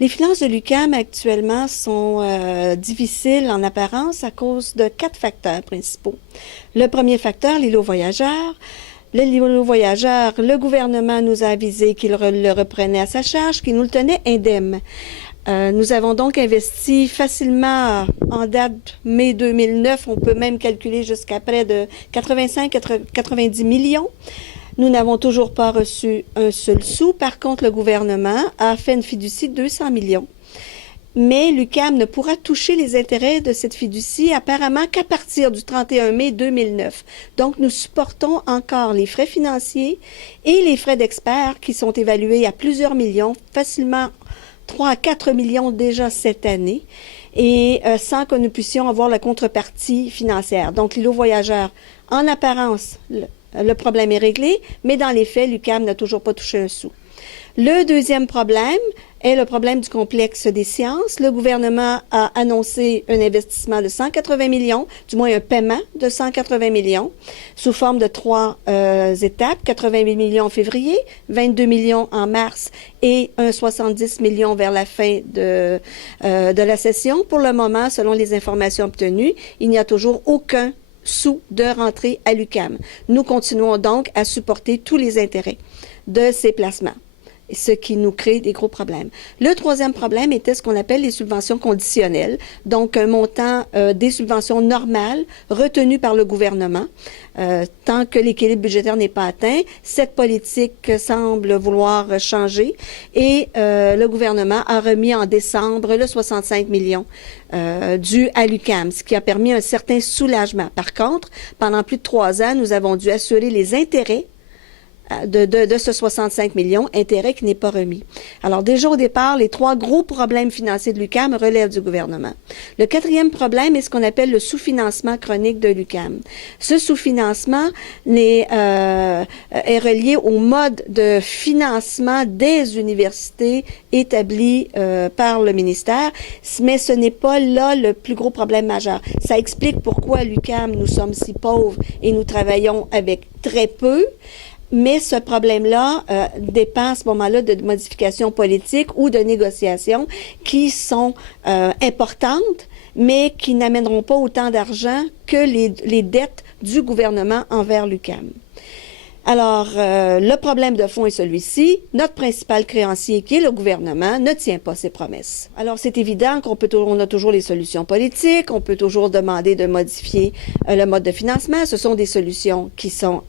Les finances de l'UQAM actuellement sont difficiles en apparence à cause de 4 facteurs principaux. Le premier facteur, l'îlot voyageur. L'îlot voyageur, le gouvernement nous a avisé qu'il le reprenait à sa charge, qu'il nous le tenait indemne. Nous avons donc investi facilement en date mai 2009, on peut même calculer jusqu'à près de 85-90 millions. Nous n'avons toujours pas reçu un seul sou. Par contre, le gouvernement a fait une fiducie de 200 millions. Mais l'UQAM ne pourra toucher les intérêts de cette fiducie apparemment qu'à partir du 31 mai 2009. Donc, nous supportons encore les frais financiers et les frais d'experts qui sont évalués à plusieurs millions, facilement 3 à 4 millions déjà cette année, et sans que nous puissions avoir la contrepartie financière. Donc, l'îlot voyageur, en apparence, le problème est réglé, mais dans les faits, l'UQAM n'a toujours pas touché un sou. Le deuxième problème est le problème du complexe des sciences. Le gouvernement a annoncé un investissement de 180 millions, du moins un paiement de 180 millions, sous forme de 3 étapes, 88 millions en février, 22 millions en mars et 70 millions vers la fin de la session. Pour le moment, selon les informations obtenues, il n'y a toujours aucun sous de rentrée à l'UQAM. Nous continuons donc à supporter tous les intérêts de ces placements, ce qui nous crée des gros problèmes. Le troisième problème était ce qu'on appelle les subventions conditionnelles, donc un montant des subventions normales retenues par le gouvernement. Tant que l'équilibre budgétaire n'est pas atteint, cette politique semble vouloir changer et le gouvernement a remis en décembre le 65 millions dû à l'UQAM, ce qui a permis un certain soulagement. Par contre, pendant plus de 3 ans, nous avons dû assurer les intérêts de ce 65 millions, intérêt qui n'est pas remis. Alors déjà au départ, les 3 gros problèmes financiers de l'UQAM relèvent du gouvernement. Le quatrième problème est ce qu'on appelle le sous-financement chronique de l'UQAM. Ce sous-financement est relié au mode de financement des universités établi par le ministère, mais ce n'est pas là le plus gros problème majeur. Ça explique pourquoi à l'UQAM nous sommes si pauvres et nous travaillons avec très peu. Mais ce problème-là dépend à ce moment-là de modifications politiques ou de négociations qui sont importantes, mais qui n'amèneront pas autant d'argent que les dettes du gouvernement envers l'UQAM. Alors, le problème de fond est celui-ci. Notre principal créancier, qui est le gouvernement, ne tient pas ses promesses. Alors, c'est évident qu'on a toujours les solutions politiques, on peut toujours demander de modifier le mode de financement. Ce sont des solutions qui sont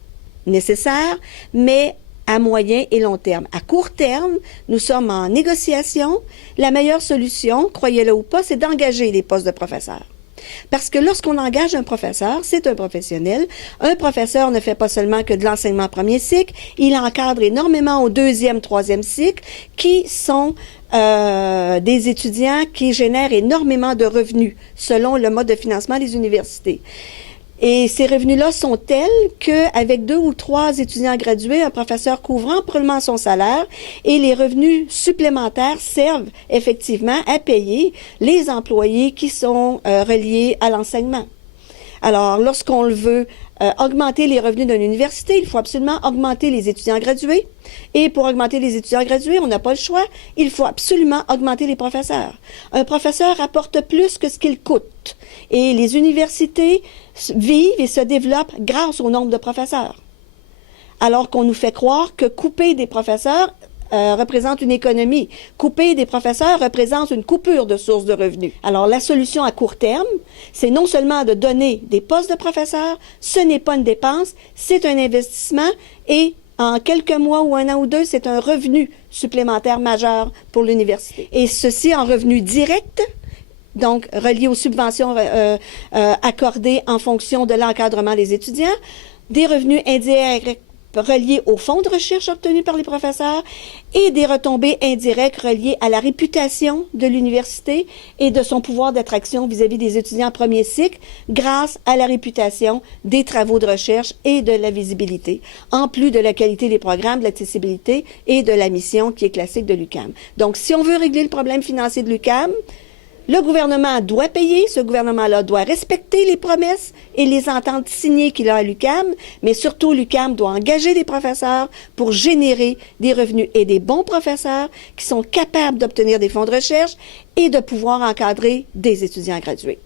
nécessaires, mais à moyen et long terme. À court terme, nous sommes en négociation. La meilleure solution, croyez-le ou pas, c'est d'engager les postes de professeurs. Parce que lorsqu'on engage un professeur, c'est un professionnel. Un professeur ne fait pas seulement que de l'enseignement premier cycle, il encadre énormément au 2e, 3e cycle, qui sont des étudiants qui génèrent énormément de revenus selon le mode de financement des universités. Et ces revenus-là sont tels qu'avec 2 ou 3 étudiants gradués, un professeur couvre amplement son salaire et les revenus supplémentaires servent effectivement à payer les employés qui sont reliés à l'enseignement. Alors, lorsqu'on le veut augmenter les revenus d'une université, il faut absolument augmenter les étudiants gradués. Et pour augmenter les étudiants gradués, on n'a pas le choix. Il faut absolument augmenter les professeurs. Un professeur rapporte plus que ce qu'il coûte. Et les universités vivent et se développent grâce au nombre de professeurs. Alors qu'on nous fait croire que couper des professeurs représente une économie. Couper des professeurs représente une coupure de sources de revenus. Alors, la solution à court terme, c'est non seulement de donner des postes de professeurs, ce n'est pas une dépense, c'est un investissement et en quelques mois ou 1 an ou 2, c'est un revenu supplémentaire majeur pour l'université. Et ceci en revenu direct, donc relié aux subventions accordées en fonction de l'encadrement des étudiants, des revenus indirects reliés aux fonds de recherche obtenus par les professeurs et des retombées indirectes reliées à la réputation de l'université et de son pouvoir d'attraction vis-à-vis des étudiants en premier cycle grâce à la réputation des travaux de recherche et de la visibilité, en plus de la qualité des programmes, de l'accessibilité et de la mission qui est classique de l'UQAM. Donc, si on veut régler le problème financier de l'UQAM, Le gouvernement doit payer, ce gouvernement-là doit respecter les promesses et les ententes signées qu'il a à l'UQAM, mais surtout l'UQAM doit engager des professeurs pour générer des revenus et des bons professeurs qui sont capables d'obtenir des fonds de recherche et de pouvoir encadrer des étudiants gradués.